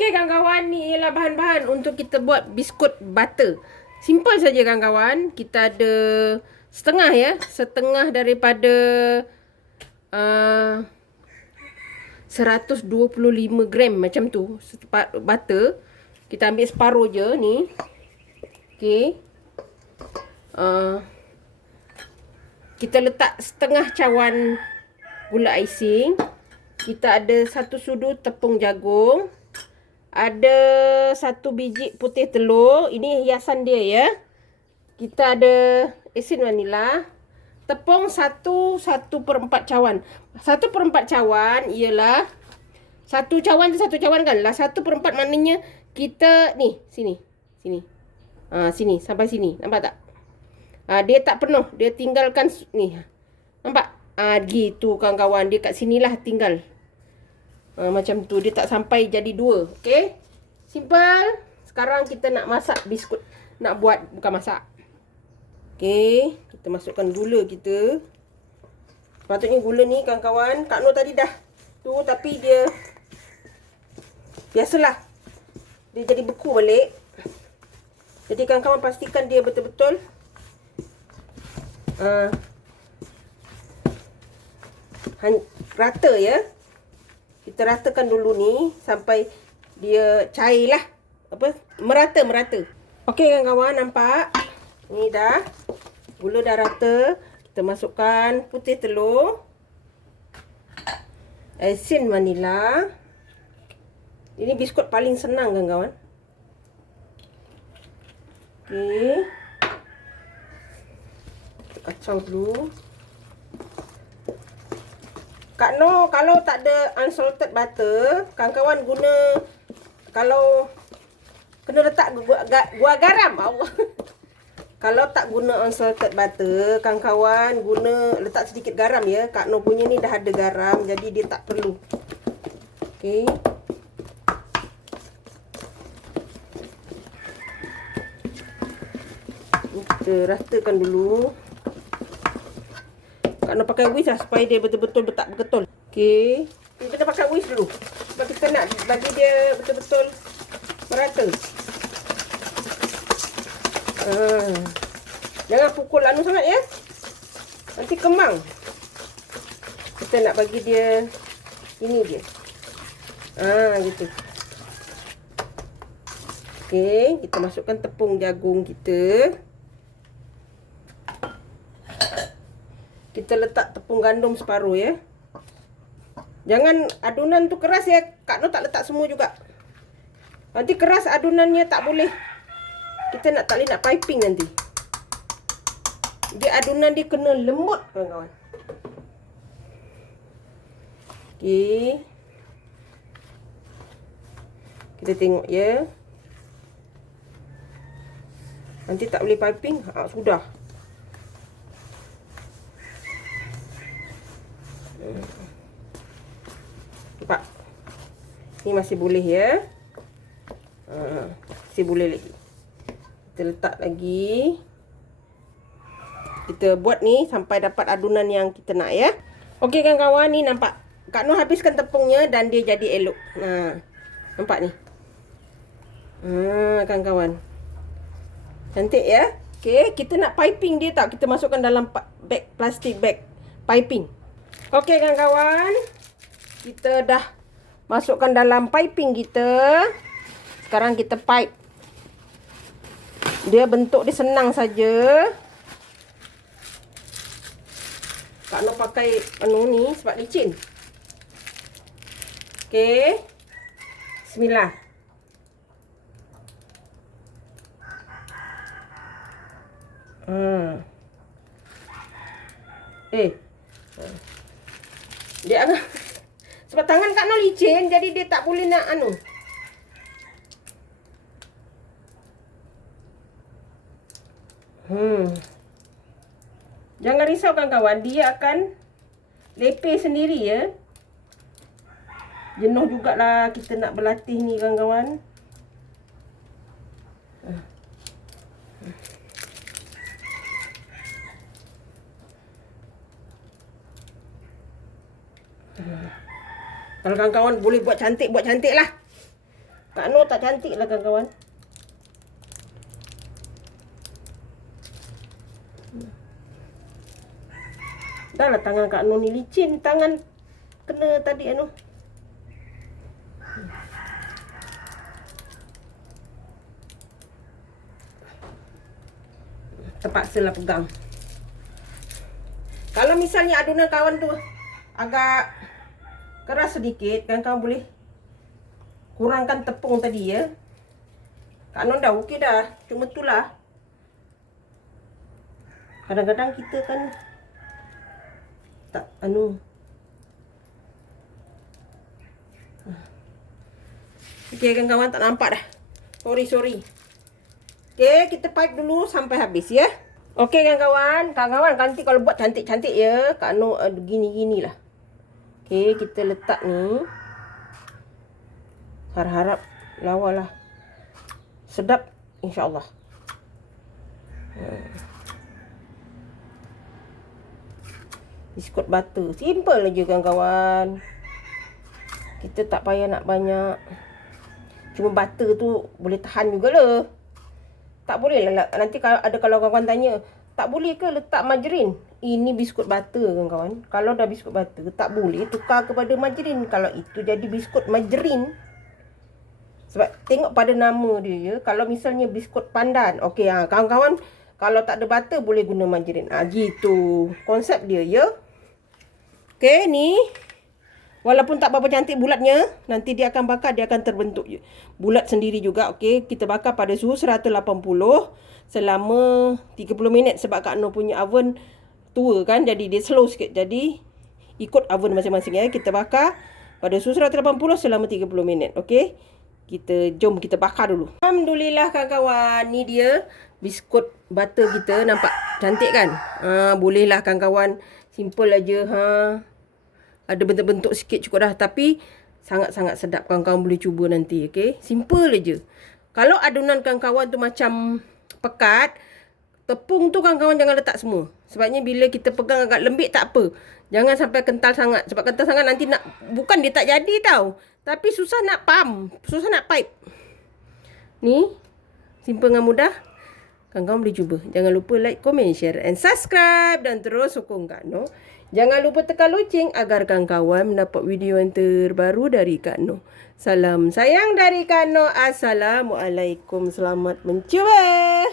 Okey kawan-kawan, ni ialah bahan-bahan untuk kita buat biskut butter. Simple saja kawan-kawan. Kita ada setengah ya, setengah daripada 125 gram macam tu butter. Kita ambil separuh je ni. Okey. Kita letak setengah cawan gula icing. Kita ada satu sudu tepung jagung. Ada satu biji putih telur. Ini hiasan dia ya. Kita ada asin vanila. Tepung 1/4 cawan. 1/4 cawan ialah satu cawan tu satu cawan kan lah. 1/4 maknanya kita ni sini. Sini sampai sini. Nampak tak? Dia tak penuh. Dia tinggalkan ni. Nampak? Gitu kawan-kawan. Dia kat sinilah tinggal. Macam tu. Dia tak sampai jadi dua. Okay. Simple. Sekarang kita nak masak biskut. Nak buat. Bukan masak. Okay. Kita masukkan gula kita. Patutnya gula ni kawan-kawan. Kak Nur tadi dah tu. Tapi dia. Biasalah. Dia jadi beku balik. Jadi kawan-kawan pastikan dia betul-betul. Rata ya. Kita ratakan dulu ni sampai dia cair lah. Merata. Okey kawan-kawan, nampak? Ni dah. Gula dah rata. Kita masukkan putih telur. Asin vanila. Ini biskut paling senang kawan-kawan. Okey. Kita kacau dulu. Kak Noh, kalau tak ada unsalted butter, kawan-kawan guna, kalau kena letak gua garam. Allah. Kalau tak guna unsalted butter, kawan-kawan guna letak sedikit garam ya. Kak Noh punya ni dah ada garam, jadi dia tak perlu. Okey. Kita ratakan dulu. Kak Noh pakai whisk lah supaya dia betul-betul betul. Okey. Kita pakai whisk dulu. Sebab kita nak bagi dia betul-betul merata. Jangan pukul anu sangat ya. Nanti kemang. Kita nak bagi dia ini dia. Gitu. Okey, kita masukkan tepung jagung kita. Kita letak tepung gandum separuh ya. Jangan adunan tu keras ya. Kak Noh tak letak semua juga. Nanti keras adunannya tak boleh. Kita tak boleh nak piping nanti. Dia adunan dia kena lembut kawan-kawan. Okey. Kita tengok ya. Nanti tak boleh piping. Sudah. Nampak? Ni masih boleh ya. Masih boleh lagi. Kita letak lagi. Kita buat ni sampai dapat adunan yang kita nak ya. Okey kawan-kawan, ni nampak. Kak Noh habiskan tepungnya dan dia jadi elok. Nampak ni. Kawan-kawan. Cantik ya. Okey, kita nak piping dia tak? Kita masukkan dalam bag, plastik bag piping. Okey kawan-kawan. Kita dah masukkan dalam piping kita. Sekarang kita pipe. Dia bentuk dia senang saja. Kak Noh pakai anu ni sebab licin. Okey. Bismillah. Dia agak sebab tangan Kak Noh licin, jadi dia tak boleh nak anu. Jangan risau kawan-kawan, dia akan lepeh sendiri ya. Jenuh jugalah kita nak berlatih ni kawan-kawan. Kalau kawan-kawan boleh buat cantik lah. Kak Noh tak cantik lah kawan-kawan. Dah lah tangan Kak Noh ni licin. Tangan kena tadi anu. Terpaksa lah pegang. Kalau misalnya adunan kawan tu agak keras sedikit, kan kawan boleh kurangkan tepung tadi ya. Kak Non dah okey dah. Cuma tu lah, kadang-kadang kita kan tak anu. Okey kan kawan, tak nampak dah. Sorry. Okey, kita pipe dulu sampai habis ya. Okey kan kawan. Kawan-kawan nanti kalau buat cantik-cantik ya, Kak Noh gini-gini lah. Okey, kita letak ni. Harap-harap lawa lah. Sedap insya-Allah. Biskut butter. Simple aja kawan-kawan. Kita tak payah nak banyak. Cuma butter tu boleh tahan jugalah. Tak boleh lah. Nanti kalau kawan-kawan tanya, tak boleh ke letak margarin? Ini biskut butter kawan-kawan. Kalau dah biskut butter, tak boleh tukar kepada margarin. Kalau itu jadi biskut margarin. Sebab tengok pada nama dia ya. Kalau misalnya biskut pandan. Okey, kawan-kawan, kalau tak ada butter boleh guna margarin. Gitu. Konsep dia ya. Okey, ni. Walaupun tak berapa cantik bulatnya, nanti dia akan bakar, dia akan terbentuk bulat sendiri juga. Okey, kita bakar pada suhu 180 selama 30 minit. Sebab Kak Noh punya oven tua kan, jadi dia slow sikit. Jadi ikut oven masing-masing ya. Kita bakar pada suhu 180 selama 30 minit. Okey, jom kita bakar dulu. Alhamdulillah kawan-kawan, ni dia biskut butter kita. Nampak cantik kan? Bolehlah kawan-kawan, simple aja. Ada bentuk-bentuk sikit cukup dah. Tapi sangat-sangat sedap. Kawan-kawan boleh cuba nanti. Okay? Simple aja. Kalau adunan kawan-kawan tu macam pekat, tepung tu kawan-kawan jangan letak semua. Sebabnya bila kita pegang agak lembik tak apa. Jangan sampai kental sangat. Sebab kental sangat nanti nak, bukan dia tak jadi tau, tapi susah nak pump. Susah nak pipe. Ni. Simple dengan mudah. Kawan-kawan boleh cuba. Jangan lupa like, comment, share and subscribe. Dan terus sokong Kak Noh. Jangan lupa tekan loceng agar kawan-kawan mendapat video yang terbaru dari Kak Noh. Salam sayang dari Kak Noh. Assalamualaikum. Selamat mencuba.